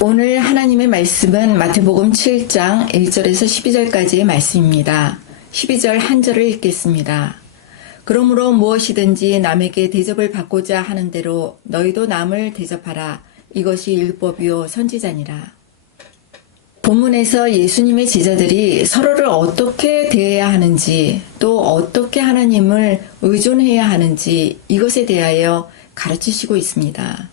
오늘 하나님의 말씀은 마태복음 7장 1절에서 12절까지의 말씀입니다. 12절 한 절을 읽겠습니다. 그러므로 무엇이든지 남에게 대접을 받고자 하는 대로 너희도 남을 대접하라. 이것이 율법이요 선지자니라. 본문에서 예수님의 제자들이 서로를 어떻게 대해야 하는지, 또 어떻게 하나님을 의존해야 하는지 이것에 대하여 가르치시고 있습니다.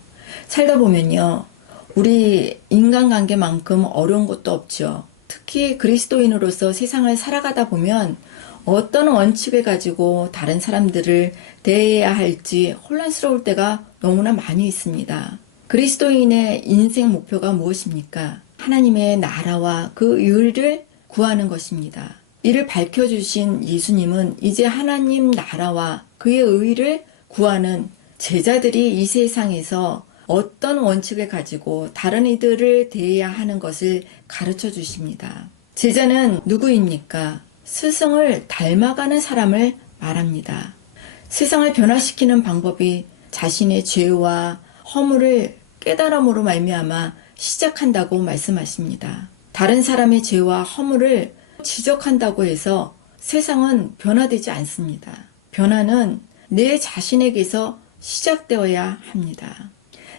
살다 보면요, 우리 인간관계만큼 어려운 것도 없죠. 특히 그리스도인으로서 세상을 살아가다 보면 어떤 원칙을 가지고 다른 사람들을 대해야 할지 혼란스러울 때가 너무나 많이 있습니다. 그리스도인의 인생 목표가 무엇입니까? 하나님의 나라와 그 의를 구하는 것입니다. 이를 밝혀주신 예수님은 이제 하나님 나라와 그의 의를 구하는 제자들이 이 세상에서 어떤 원칙을 가지고 다른 이들을 대해야 하는 것을 가르쳐 주십니다. 제자는 누구입니까? 스승을 닮아가는 사람을 말합니다. 세상을 변화시키는 방법이 자신의 죄와 허물을 깨달음으로 말미암아 시작한다고 말씀하십니다. 다른 사람의 죄와 허물을 지적한다고 해서 세상은 변화되지 않습니다. 변화는 내 자신에게서 시작되어야 합니다.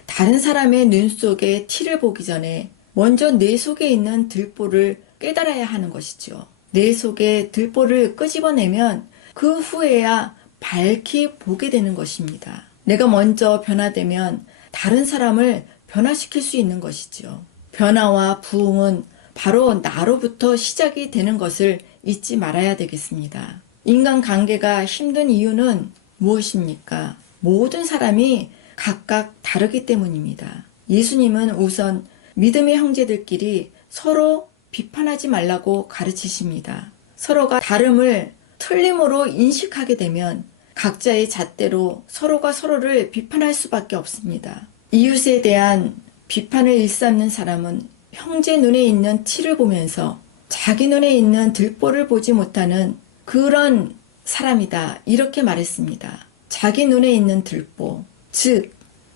다른 사람의 눈 속에 티를 보기 전에 먼저 내 속에 있는 들보를 깨달아야 하는 것이죠. 내 속에 들보를 끄집어내면 그 후에야 밝히 보게 되는 것입니다. 내가 먼저 변화되면 다른 사람을 변화시킬 수 있는 것이죠. 변화와 부흥은 바로 나로부터 시작이 되는 것을 잊지 말아야 되겠습니다. 인간관계가 힘든 이유는 무엇입니까? 모든 사람이 각각 다르기 때문입니다. 예수님은 우선 믿음의 형제들끼리 서로 비판하지 말라고 가르치십니다. 서로가 다름을 틀림으로 인식하게 되면 각자의 잣대로 서로가 서로를 비판할 수밖에 없습니다. 이웃에 대한 비판을 일삼는 사람은 형제 눈에 있는 티를 보면서 자기 눈에 있는 들보를 보지 못하는 그런 사람이다. 이렇게 말했습니다. 자기 눈에 있는 들보, 즉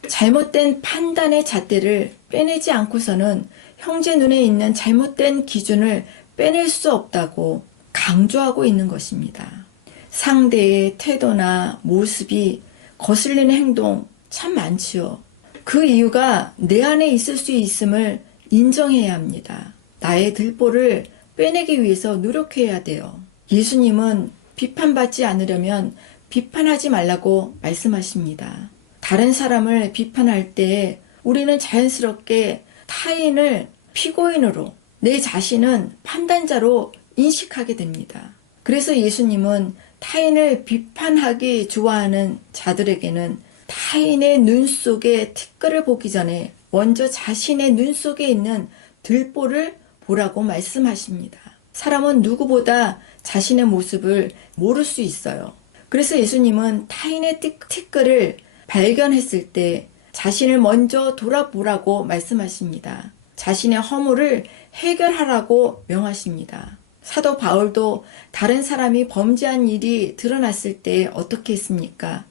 잘못된 판단의 잣대를 빼내지 않고서는 형제 눈에 있는 잘못된 기준을 빼낼 수 없다고 강조하고 있는 것입니다. 상대의 태도나 모습이 거슬리는 행동 참 많지요. 그 이유가 내 안에 있을 수 있음을 인정해야 합니다. 나의 들보를 빼내기 위해서 노력해야 돼요. 예수님은 비판받지 않으려면 비판하지 말라고 말씀하십니다. 다른 사람을 비판할 때 우리는 자연스럽게 타인을 피고인으로, 내 자신은 판단자로 인식하게 됩니다. 그래서 예수님은 타인을 비판하기 좋아하는 자들에게는 타인의 눈 속에 티끌을 보기 전에 먼저 자신의 눈 속에 있는 들보를 보라고 말씀하십니다. 사람은 누구보다 자신의 모습을 모를 수 있어요. 그래서 예수님은 타인의 티끌을 발견했을 때 자신을 먼저 돌아보라고 말씀하십니다. 자신의 허물을 해결하라고 명하십니다. 사도 바울도 다른 사람이 범죄한 일이 드러났을 때 어떻게 했습니까?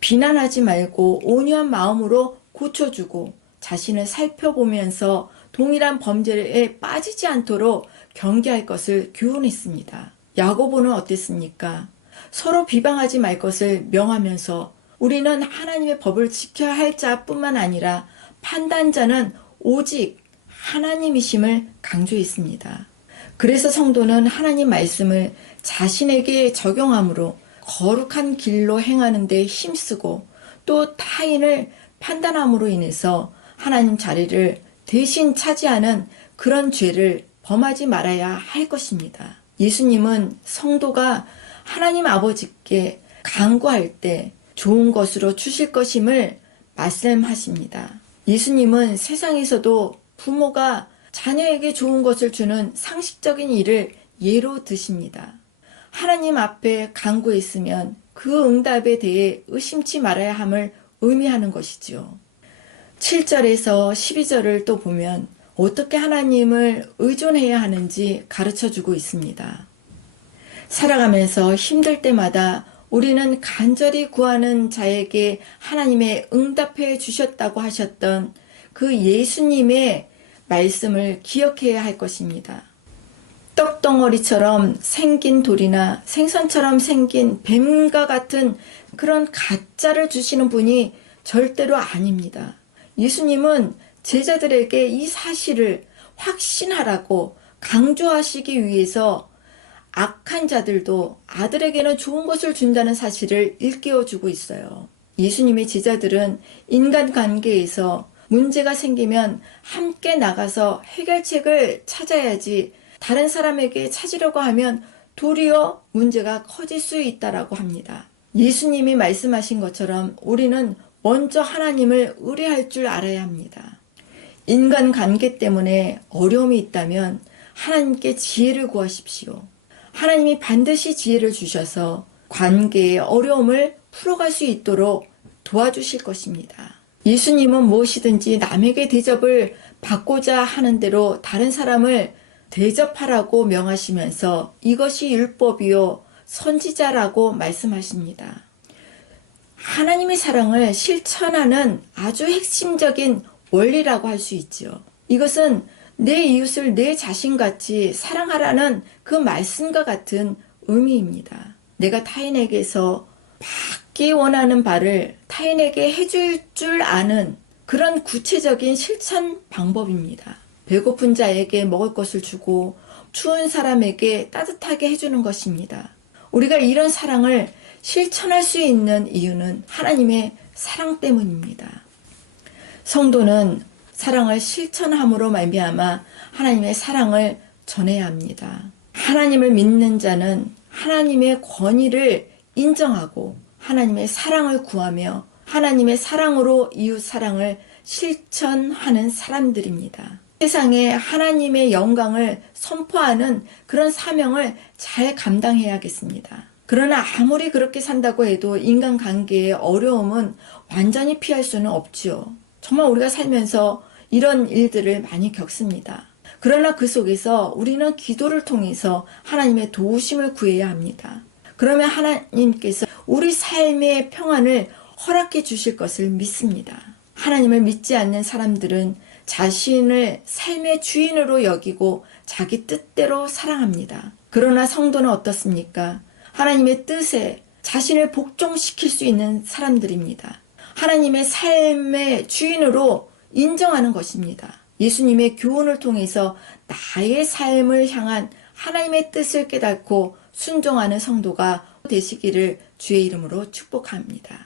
비난하지 말고 온유한 마음으로 고쳐주고 자신을 살펴보면서 동일한 범죄에 빠지지 않도록 경계할 것을 교훈했습니다. 야고보는 어땠습니까? 서로 비방하지 말 것을 명하면서 우리는 하나님의 법을 지켜야 할 자뿐만 아니라 판단자는 오직 하나님이심을 강조했습니다. 그래서 성도는 하나님 말씀을 자신에게 적용함으로 거룩한 길로 행하는 데 힘쓰고 또 타인을 판단함으로 인해서 하나님 자리를 대신 차지하는 그런 죄를 범하지 말아야 할 것입니다. 예수님은 성도가 하나님 아버지께 간구할 때 좋은 것으로 주실 것임을 말씀하십니다. 예수님은 세상에서도 부모가 자녀에게 좋은 것을 주는 상식적인 일을 예로 드십니다. 하나님 앞에 간구했으면 그 응답에 대해 의심치 말아야 함을 의미하는 것이죠. 7절에서 12절을 또 보면 어떻게 하나님을 의존해야 하는지 가르쳐주고 있습니다. 살아가면서 힘들 때마다 우리는 간절히 구하는 자에게 하나님의 응답해 주셨다고 하셨던 그 예수님의 말씀을 기억해야 할 것입니다. 떡덩어리처럼 생긴 돌이나 생선처럼 생긴 뱀과 같은 그런 가짜를 주시는 분이 절대로 아닙니다. 예수님은 제자들에게 이 사실을 확신하라고 강조하시기 위해서 악한 자들도 아들에게는 좋은 것을 준다는 사실을 일깨워주고 있어요. 예수님의 제자들은 인간관계에서 문제가 생기면 함께 나가서 해결책을 찾아야지 다른 사람에게 찾으려고 하면 도리어 문제가 커질 수 있다라고 합니다. 예수님이 말씀하신 것처럼 우리는 먼저 하나님을 의뢰할 줄 알아야 합니다. 인간관계 때문에 어려움이 있다면 하나님께 지혜를 구하십시오. 하나님이 반드시 지혜를 주셔서 관계의 어려움을 풀어갈 수 있도록 도와주실 것입니다. 예수님은 무엇이든지 남에게 대접을 받고자 하는 대로 다른 사람을 대접하라고 명하시면서 이것이 율법이요 선지자라고 말씀하십니다. 하나님의 사랑을 실천하는 아주 핵심적인 원리라고 할 수 있죠. 이것은 내 이웃을 내 자신같이 사랑하라는 그 말씀과 같은 의미입니다. 내가 타인에게서 받기 원하는 바를 타인에게 해줄 줄 아는 그런 구체적인 실천 방법입니다. 배고픈 자에게 먹을 것을 주고 추운 사람에게 따뜻하게 해주는 것입니다. 우리가 이런 사랑을 실천할 수 있는 이유는 하나님의 사랑 때문입니다. 성도는 사랑을 실천함으로 말미암아 하나님의 사랑을 전해야 합니다. 하나님을 믿는 자는 하나님의 권위를 인정하고 하나님의 사랑을 구하며 하나님의 사랑으로 이웃 사랑을 실천하는 사람들입니다. 세상에 하나님의 영광을 선포하는 그런 사명을 잘 감당해야겠습니다. 그러나 아무리 그렇게 산다고 해도 인간관계의 어려움은 완전히 피할 수는 없지요. 정말 우리가 살면서 이런 일들을 많이 겪습니다. 그러나 그 속에서 우리는 기도를 통해서 하나님의 도우심을 구해야 합니다. 그러면 하나님께서 우리 삶의 평안을 허락해 주실 것을 믿습니다. 하나님을 믿지 않는 사람들은 자신을 삶의 주인으로 여기고 자기 뜻대로 사랑합니다. 그러나 성도는 어떻습니까? 하나님의 뜻에 자신을 복종시킬 수 있는 사람들입니다. 하나님의 삶의 주인으로 인정하는 것입니다. 예수님의 교훈을 통해서 나의 삶을 향한 하나님의 뜻을 깨닫고 순종하는 성도가 되시기를 주의 이름으로 축복합니다.